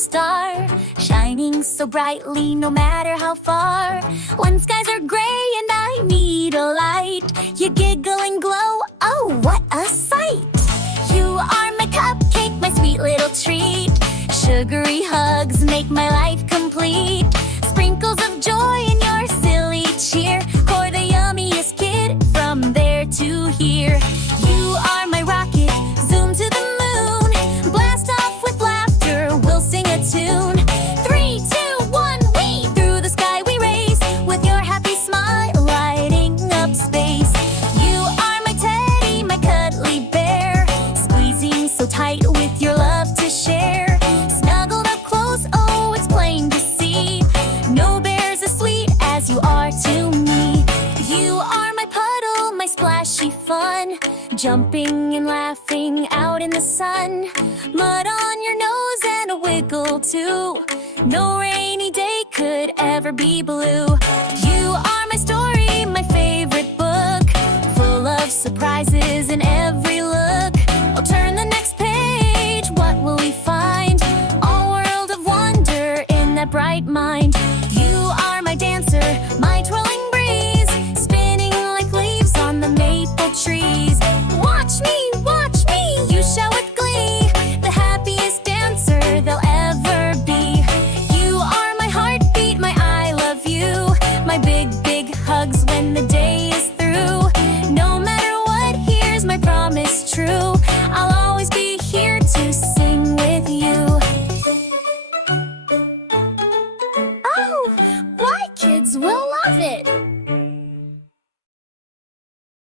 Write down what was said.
star, shining so brightly no matter how far. When skies are gray and I need a light, you giggle and glow, oh what a sight! You are my cupcake, my sweet little treat. Sugary hugs make my life complete. Sprinkles of joy in your silly cheer. You're the yummiest kid from there to here. You are my rocket, zoom to the moon. Blast off with laughter, we'll sing a tune. 3, 2, 1, we! Through the sky we race, with your happy smile lighting up space. You are my teddy, my cuddly bear, squeezing so tight with your love to share. Snuggled up close, oh it's plain to see, no bear's as sweet as you are to me. You are my puddle, my splashy fun, jumping and laughing out in the sun. Mud on your nose and a wiggle too, no rainy day could ever be blue. You are